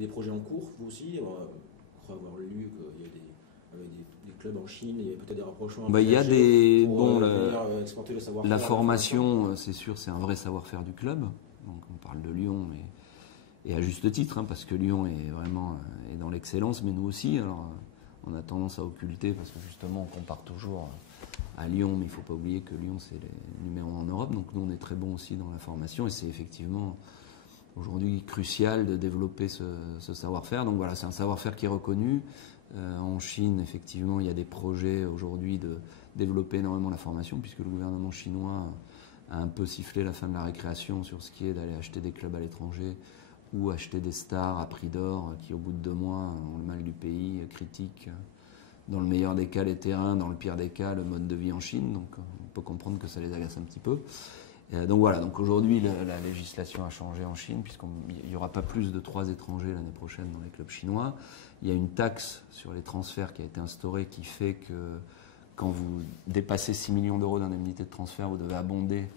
y a des projets en cours, vous aussi. Je crois avoir lu qu'il y a avec des clubs en Chine et peut-être des rapprochements. Il y a des exporter le savoir-faire. La formation, c'est sûr, c'est un vrai savoir-faire du club. Donc on parle de Lyon, et à juste titre, parce que Lyon est vraiment dans l'excellence, mais nous aussi. Alors on a tendance à occulter parce que justement on compare toujours à Lyon, mais il ne faut pas oublier que Lyon c'est les numéros 1 en Europe. Donc nous on est très bons aussi dans la formation et c'est effectivement aujourd'hui crucial de développer ce savoir-faire. Donc voilà, c'est un savoir-faire qui est reconnu. En Chine, effectivement, il y a des projets aujourd'hui de développer énormément la formation, puisque le gouvernement chinois a un peu sifflé la fin de la récréation sur ce qui est d'aller acheter des clubs à l'étranger ou acheter des stars à prix d'or qui, au bout de 2 mois, ont le mal du pays, critiquent dans le meilleur des cas les terrains, dans le pire des cas le mode de vie en Chine. Donc on peut comprendre que ça les agace un petit peu. Donc voilà, donc aujourd'hui la législation a changé en Chine puisqu'il n'y aura pas plus de 3 étrangers l'année prochaine dans les clubs chinois. Il y a une taxe sur les transferts qui a été instaurée qui fait que quand vous dépassez 6 millions d'euros d'indemnité de transfert, vous devez abonder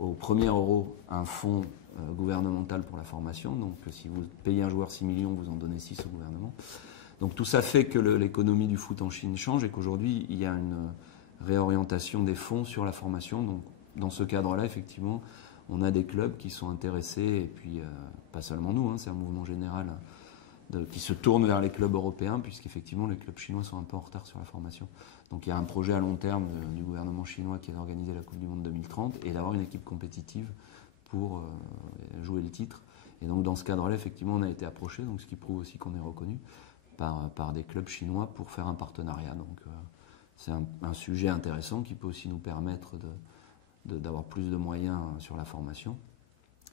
au premier euro un fonds gouvernemental pour la formation. Donc si vous payez un joueur 6 millions, vous en donnez 6 au gouvernement. Donc tout ça fait que l'économie du foot en Chine change et qu'aujourd'hui il y a une réorientation des fonds sur la formation. Donc dans ce cadre-là, effectivement, on a des clubs qui sont intéressés, et puis pas seulement nous, c'est un mouvement général qui se tourne vers les clubs européens, puisqu'effectivement les clubs chinois sont un peu en retard sur la formation. Donc il y a un projet à long terme du gouvernement chinois qui est d'organiser la Coupe du Monde 2030 et d'avoir une équipe compétitive pour jouer le titre. Et donc dans ce cadre-là, effectivement, on a été approché, donc ce qui prouve aussi qu'on est reconnu par des clubs chinois pour faire un partenariat. Donc c'est un sujet intéressant qui peut aussi nous permettre d'avoir plus de moyens sur la formation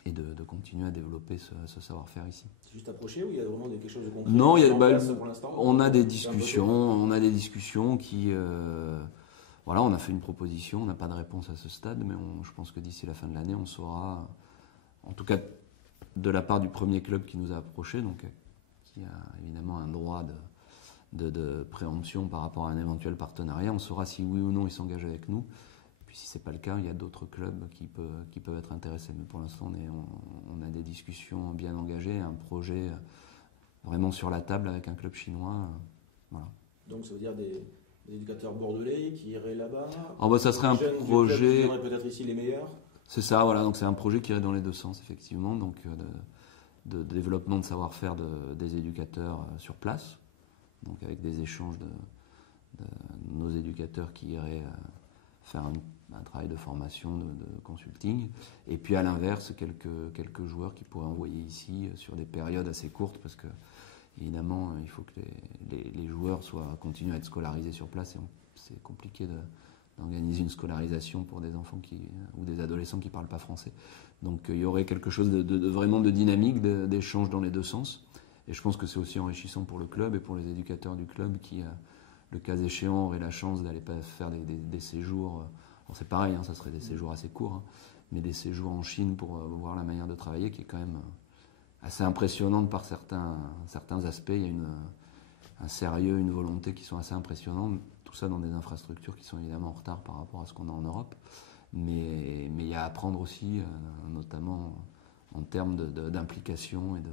et de continuer à développer ce savoir-faire ici. C'est juste approché ou il y a vraiment quelque chose de concret? Non, pour l'instant, on a des discussions qui... voilà, on a fait une proposition, on n'a pas de réponse à ce stade, mais je pense que d'ici la fin de l'année, on saura, en tout cas de la part du premier club qui nous a approchés, donc qui a évidemment un droit de préemption par rapport à un éventuel partenariat, on saura si oui ou non il s'engage avec nous. Si ce n'est pas le cas, il y a d'autres clubs qui peuvent être intéressés. Mais pour l'instant, on a des discussions bien engagées, un projet vraiment sur la table avec un club chinois. Voilà. Donc ça veut dire des éducateurs bordelais qui iraient là-bas? Ça serait un projet... Qui peut-être ici les meilleurs? C'est ça, voilà. Donc c'est un projet qui irait dans les deux sens, effectivement. Donc de développement de savoir-faire des éducateurs sur place. Donc avec des échanges de nos éducateurs qui iraient... faire un travail de formation, de consulting, et puis à l'inverse, quelques joueurs qui pourraient envoyer ici sur des périodes assez courtes, parce que évidemment, il faut que les joueurs continuent à être scolarisés sur place, et c'est compliqué d'organiser une scolarisation pour des enfants ou des adolescents qui ne parlent pas français. Donc il y aurait quelque chose vraiment de dynamique, d'échange dans les deux sens, et je pense que c'est aussi enrichissant pour le club et pour les éducateurs du club qui... le cas échéant, aurait la chance d'aller faire des séjours. Alors c'est pareil, ça serait des séjours assez courts, mais des séjours en Chine pour voir la manière de travailler qui est quand même assez impressionnante par certains aspects. Il y a un sérieux, une volonté qui sont assez impressionnantes. Tout ça dans des infrastructures qui sont évidemment en retard par rapport à ce qu'on a en Europe. Mais il y a à apprendre aussi, notamment en termes d'implication et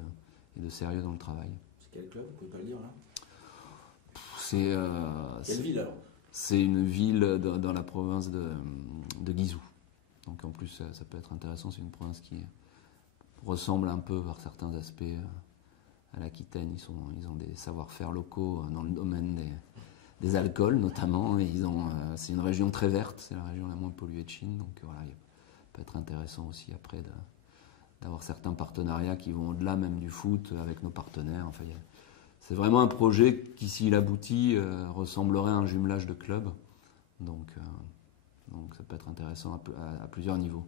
de sérieux dans le travail. C'est quel club? Vous pouvez pas le dire là? Quelle ville alors? C'est une ville dans la province de Guizhou. Donc en plus ça peut être intéressant, c'est une province qui ressemble un peu par certains aspects à l'Aquitaine. Ils ont des savoir-faire locaux dans le domaine des alcools notamment. C'est une région très verte, c'est la région la moins polluée de Chine. Donc voilà, il peut être intéressant aussi après d'avoir certains partenariats qui vont au-delà même du foot avec nos partenaires. Enfin, c'est vraiment un projet qui, s'il aboutit, ressemblerait à un jumelage de clubs. Donc ça peut être intéressant à plusieurs niveaux.